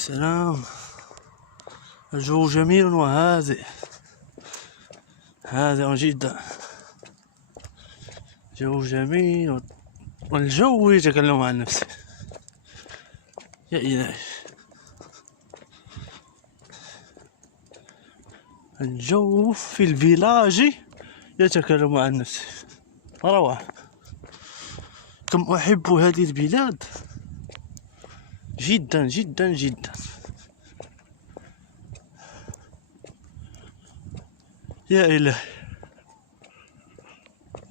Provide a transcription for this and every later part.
سلام. الجو جميل وهادئ، هادئ جدا. جو جميل والجو يتكلم عن نفسه. يا إلهي، الجو في الفيلاج يتكلم عن نفسه. روعة. كم أحب هذه البلاد جدا جدا جدا. يا إلهي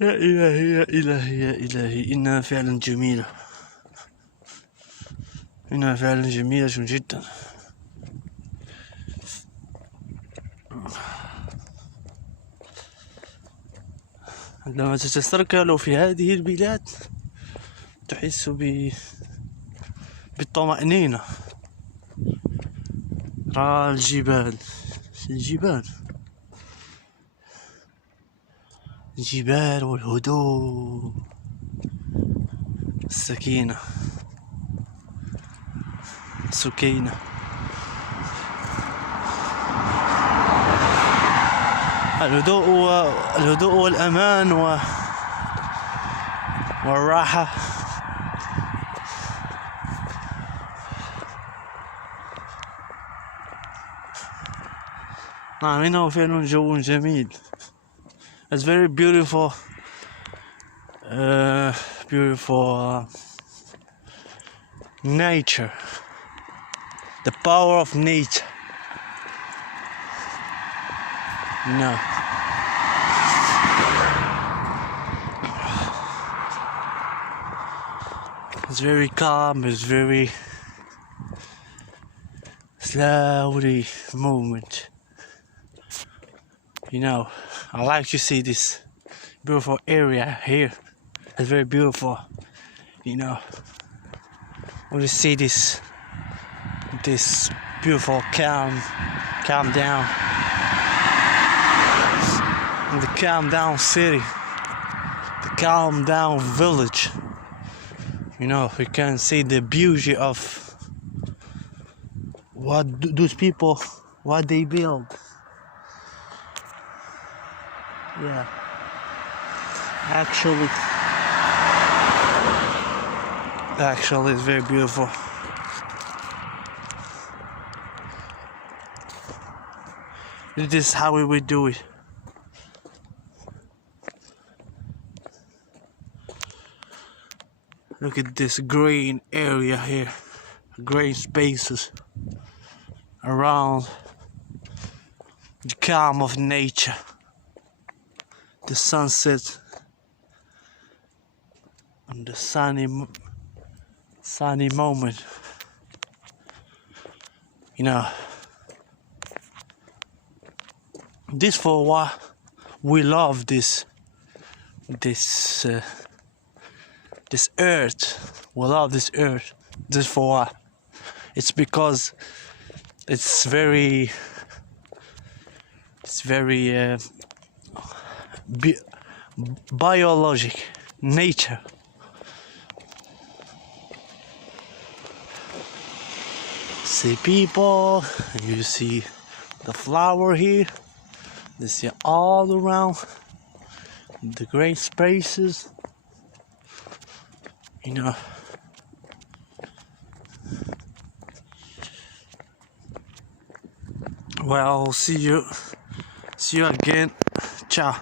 يا إلهي يا إلهي يا إلهي، إنها فعلا جميلة، إنها فعلا جميلة جدا. عندما تتسركل في هذه البلاد تحس بالطمأنينة. رأى الجبال، الجبال والهدوء، السكينة، السكينة. الهدوء والأمان والراحة. نعم، إنه فعلا جو جميل. It's very beautiful, nature, the power of nature, you know. It's very calm, it's very slowly movement. You know, I like to see this beautiful area here. It's very beautiful, you know. When you see this beautiful calm down, the calm down city, the calm down village. You know, you can see the beauty of those people, what they build. Yeah, actually it's very beautiful. This is how we would do it. Look at this green area here, green spaces around the calm of nature. The sunset and the sunny moment. You know, this for why we love this earth. We love this earth. This for why? It's because it's very biologic nature. See people, you see the flower here, you see all around the great spaces, you know. Well, see you again. Ciao.